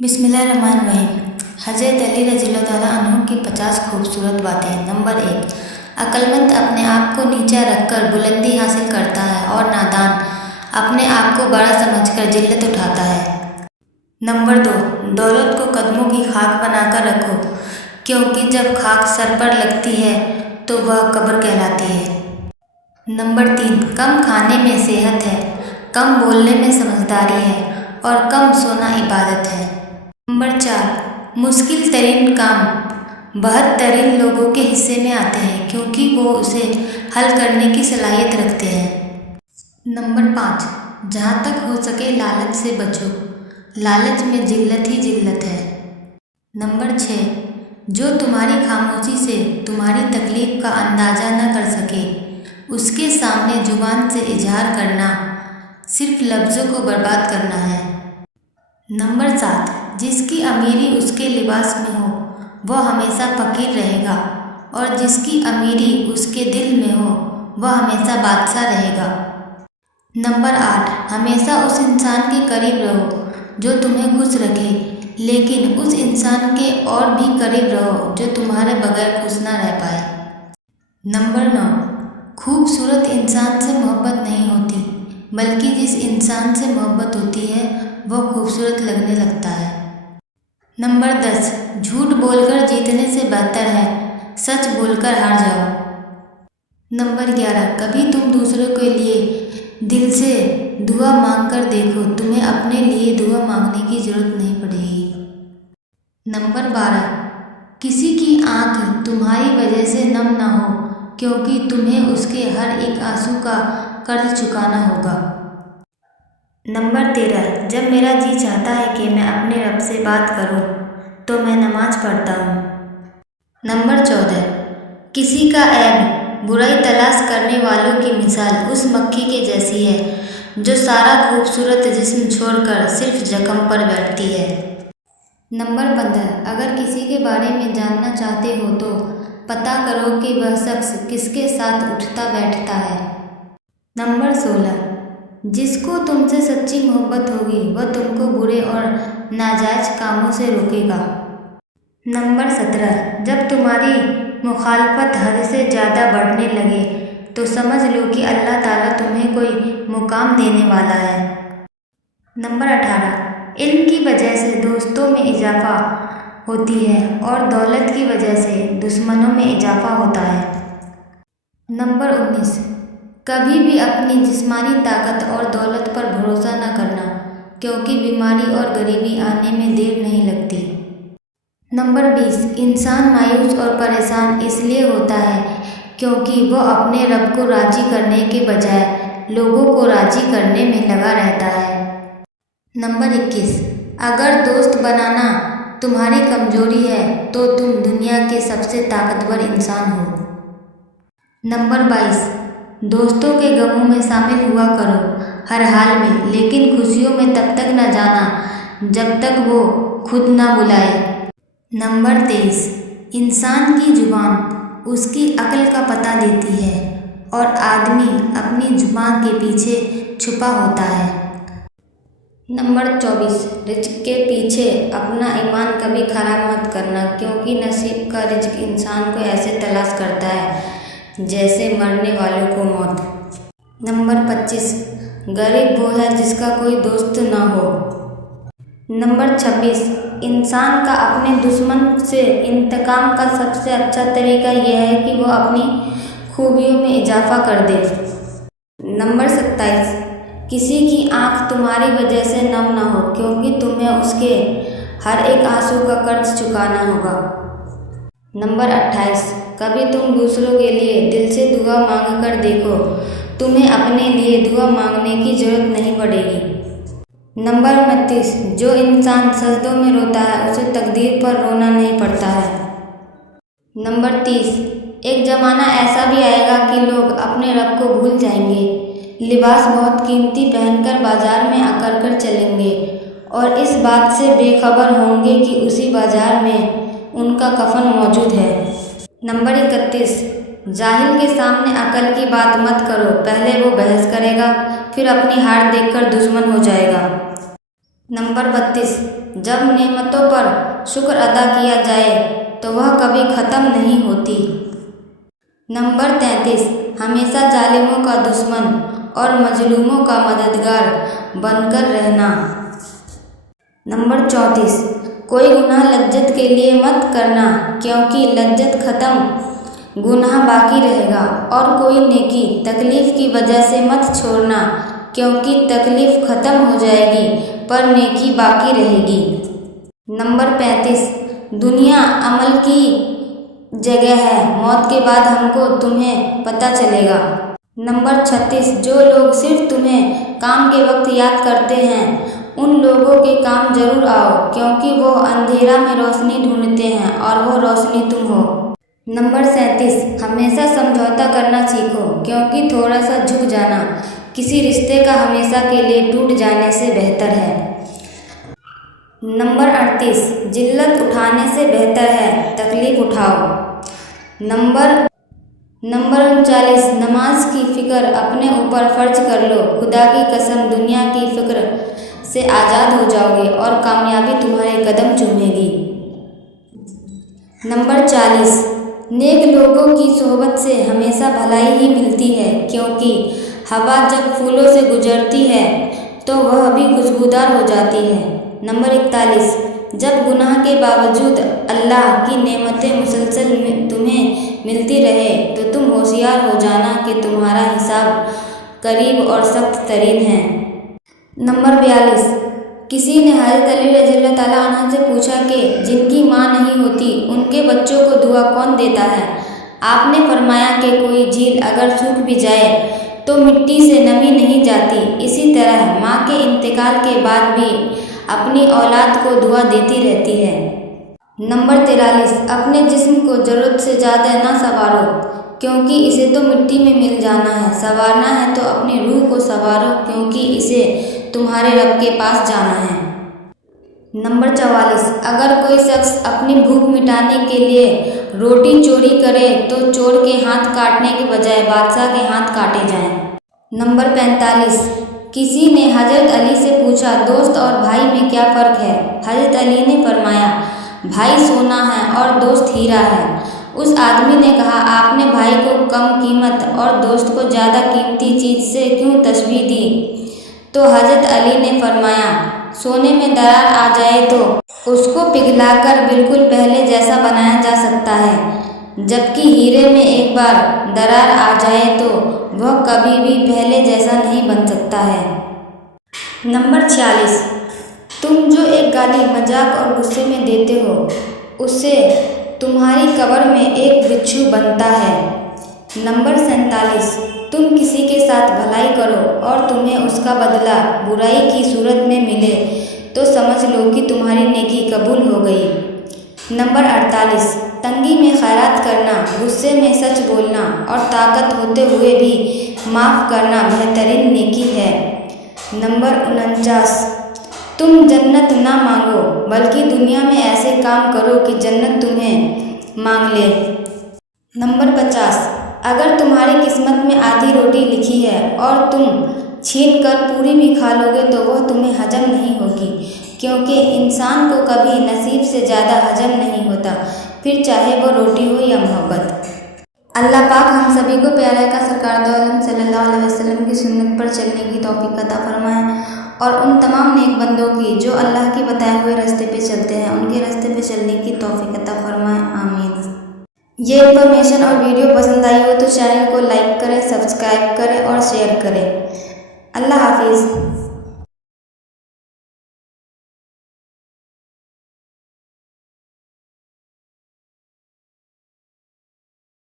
बिस्मिल्लाहिर्रहमानिर्रहीम। हज़रत अली रज़ियल्लाहु तआला अन्हु की 50 खूबसूरत बातें। नंबर 1, अक्लमंद अपने आप को नीचा रखकर बुलंदी हासिल करता है और नादान अपने आप को बड़ा समझकर जिल्लत उठाता है। नंबर 2, दौलत को कदमों की खाक बनाकर रखो, क्योंकि जब खाक सर पर लगती है तो वह कब्र कहलाती है। नंबर 3, कम खाने में सेहत है, कम बोलने में समझदारी है और कम सोना इबादत है। नंबर 4, मुश्किल तरीन काम बहत्तरीन लोगों के हिस्से में आते हैं, क्योंकि वो उसे हल करने की सलाहियत रखते हैं। नंबर 5, जहाँ तक हो सके लालच से बचो, लालच में जिल्लत ही जिल्लत है। नंबर 6, जो तुम्हारी खामोशी से तुम्हारी तकलीफ का अंदाज़ा न कर सके, उसके सामने जुबान से इजहार करना सिर्फ लफ्ज़ों को बर्बाद करना है। नंबर 7, जिसकी अमीरी उसके लिबास में हो वह हमेशा फ़कीर रहेगा, और जिसकी अमीरी उसके दिल में हो वह हमेशा बादशाह रहेगा। नंबर 8, हमेशा उस इंसान के करीब रहो जो तुम्हें खुश रखे, लेकिन उस इंसान के और भी करीब रहो जो तुम्हारे बगैर खुश ना रह पाए। नंबर 9, खूबसूरत इंसान से मोहब्बत नहीं होती, बल्कि जिस इंसान से मोहब्बत होती है वह खूबसूरत लगने लगता है। नंबर 10, झूठ बोलकर जीतने से बेहतर है सच बोलकर हार जाओ। नंबर 11, कभी तुम दूसरों के लिए दिल से दुआ मांग कर देखो, तुम्हें अपने लिए दुआ मांगने की ज़रूरत नहीं पड़ेगी। नंबर 12, किसी की आँख तुम्हारी वजह से नम ना हो, क्योंकि तुम्हें उसके हर एक आंसू का कर्ज चुकाना होगा। नंबर 13, जब मेरा जी चाहता है कि मैं अपने रब से बात करूं, तो मैं नमाज पढ़ता हूं। नंबर 14, किसी का ऐब बुराई तलाश करने वालों की मिसाल उस मक्खी के जैसी है जो सारा खूबसूरत जिस्म छोड़कर सिर्फ जख्म पर बैठती है। नंबर 15, अगर किसी के बारे में जानना चाहते हो तो पता करो कि वह शख्स किसके साथ उठता बैठता है। नंबर 16, जिसको तुमसे सच्ची मोहब्बत होगी वह तुमको बुरे और नाजायज कामों से रोकेगा। नंबर 17, जब तुम्हारी मुखालफत हद से ज़्यादा बढ़ने लगे तो समझ लो कि अल्लाह ताला तुम्हें कोई मुकाम देने वाला है। नंबर 18, इल्म की वजह से दोस्तों में इजाफा होती है और दौलत की वजह से दुश्मनों में इजाफा होता है। नंबर 19, कभी भी अपनी जिस्मानी ताकत और दौलत पर भरोसा न करना, क्योंकि बीमारी और गरीबी आने में देर नहीं लगती। नंबर 20, इंसान मायूस और परेशान इसलिए होता है क्योंकि वो अपने रब को राज़ी करने के बजाय लोगों को राज़ी करने में लगा रहता है। नंबर 21, अगर दोस्त बनाना तुम्हारी कमजोरी है तो तुम दुनिया के सबसे ताकतवर इंसान हो। नंबर 22, दोस्तों के गमों में शामिल हुआ करो हर हाल में, लेकिन खुशियों में तब तक न जाना जब तक वो खुद ना बुलाए। नंबर 23, इंसान की जुबान उसकी अक्ल का पता देती है और आदमी अपनी जुबान के पीछे छुपा होता है। नंबर 24, रिज्क के पीछे अपना ईमान कभी खराब मत करना, क्योंकि नसीब का रिज्क इंसान को ऐसे तलाश करता है जैसे मरने वालों को मौत। नंबर 25, गरीब वो है जिसका कोई दोस्त ना हो। नंबर 26, इंसान का अपने दुश्मन से इंतकाम का सबसे अच्छा तरीका यह है कि वो अपनी खूबियों में इजाफा कर दे। नंबर 27, किसी की आँख तुम्हारी वजह से नम ना हो, क्योंकि तुम्हें उसके हर एक आंसू का कर्ज चुकाना होगा। नंबर 28, कभी तुम दूसरों के लिए दिल से दुआ मांग कर देखो, तुम्हें अपने लिए दुआ मांगने की जरूरत नहीं पड़ेगी। नंबर 29, जो इंसान सजदों में रोता है उसे तकदीर पर रोना नहीं पड़ता है। नंबर 30, एक ज़माना ऐसा भी आएगा कि लोग अपने रब को भूल जाएंगे, लिबास बहुत कीमती पहनकर बाजार में अकड़ कर चलेंगे और इस बात से बेखबर होंगे कि उसी बाजार में उनका कफन मौजूद है। नंबर 31, जाहिल के सामने अकल की बात मत करो, पहले वो बहस करेगा फिर अपनी हार देखकर दुश्मन हो जाएगा। नंबर 32, जब नेमतों पर शुक्र अदा किया जाए तो वह कभी ख़त्म नहीं होती। नंबर 33, हमेशा जालिमों का दुश्मन और मजलूमों का मददगार बनकर रहना। नंबर 34, कोई गुनाह लज्जत के लिए मत करना, क्योंकि लज्जत ख़त्म गुनाह बाकी रहेगा, और कोई नेकी तकलीफ़ की वजह से मत छोड़ना, क्योंकि तकलीफ़ ख़त्म हो जाएगी पर नेकी बाकी रहेगी। नंबर 35, दुनिया अमल की जगह है, मौत के बाद हमको तुम्हें पता चलेगा। नंबर 36, जो लोग सिर्फ तुम्हें काम के वक्त याद करते हैं उन लोगों के काम जरूर आओ, क्योंकि वो अंधेरा में रोशनी ढूंढते हैं और वो रोशनी तुम हो। नंबर 37, हमेशा समझौता करना सीखो, क्योंकि थोड़ा सा झुक जाना किसी रिश्ते का हमेशा के लिए टूट जाने से बेहतर है। नंबर 38, जिल्लत उठाने से बेहतर है तकलीफ उठाओ। नंबर 39, नमाज की फ़िक्र अपने ऊपर फ़र्ज कर लो, खुदा की कसम दुनिया की फ़िक्र से आज़ाद हो जाओगे और कामयाबी तुम्हारे कदम चूमेगी। नंबर 40, नेक लोगों की सोहबत से हमेशा भलाई ही मिलती है, क्योंकि हवा जब फूलों से गुजरती है तो वह भी खुशबूदार हो जाती है। नंबर 41, जब गुनाह के बावजूद अल्लाह की नेमतें मुसलसल तुम्हें मिलती रहे तो तुम होशियार हो जाना कि तुम्हारा हिसाब करीब और सख्त तरीन है। नंबर 42, किसी ने हज़रत अली रज़ियल्लाहु ताला अन्हु से पूछा कि जिनकी माँ नहीं होती उनके बच्चों को दुआ कौन देता है? आपने फरमाया कि कोई झील अगर सूख भी जाए तो मिट्टी से नमी नहीं जाती, इसी तरह माँ के इंतकाल के बाद भी अपनी औलाद को दुआ देती रहती है। नंबर 43, अपने जिस्म को ज़रूरत से ज़्यादा ना संवारो, क्योंकि इसे तो मिट्टी में मिल जाना है। संवारना है तो अपनी रूह को संवारो, क्योंकि इसे तुम्हारे रब के पास जाना है। नंबर 44, अगर कोई शख्स अपनी भूख मिटाने के लिए रोटी चोरी करे तो चोर के हाथ काटने के बजाय बादशाह के हाथ काटे जाएं। नंबर 45, किसी ने हज़रत अली से पूछा दोस्त और भाई में क्या फ़र्क है? हज़रत अली ने फरमाया भाई सोना है और दोस्त हीरा है। उस आदमी ने कहा आपने भाई को कम कीमत और दोस्त को ज़्यादा कीमती चीज़ से क्यों तशबीह दी? तो हज़रत अली ने फरमाया सोने में दरार आ जाए तो उसको पिघलाकर बिल्कुल पहले जैसा बनाया जा सकता है, जबकि हीरे में एक बार दरार आ जाए तो वह कभी भी पहले जैसा नहीं बन सकता है। नंबर 46, तुम जो एक गाली मजाक और गुस्से में देते हो उससे तुम्हारी कब्र में एक बिच्छू बनता है। नंबर 47, तुम किसी के साथ भलाई करो और तुम्हें उसका बदला बुराई की सूरत में मिले तो समझ लो कि तुम्हारी नेकी कबूल हो गई। नंबर 48, तंगी में खैरात करना, गुस्से में सच बोलना और ताकत होते हुए भी माफ़ करना बेहतरीन नेकी है। नंबर 49, तुम जन्नत ना मांगो बल्कि दुनिया में ऐसे काम करो कि जन्नत तुम्हें मांग ले। नंबर 50, अगर तुम्हारी किस्मत में आधी रोटी लिखी है और तुम छीन कर पूरी भी खा लोगे तो वह तुम्हें हजम नहीं होगी, क्योंकि इंसान को कभी नसीब से ज़्यादा हजम नहीं होता, फिर चाहे वो रोटी हो या मोहब्बत। अल्लाह पाक हम सभी को प्यारे का सरकार दो आलम सल्लल्लाहु अलैहि वसल्लम की सुन्नत पर चलने की तौफीक अता फरमाए और उन तमाम नेक बंदों की जो अल्लाह के बताए हुए रास्ते पे चलते हैं उनके रास्ते पे चलने की तौफीक अता फरमाए, आमीन। ये इन्फॉर्मेशन और वीडियो पसंद आई हो तो चैनल को लाइक करें, सब्सक्राइब करें और शेयर करें। अल्लाह हाफिज़।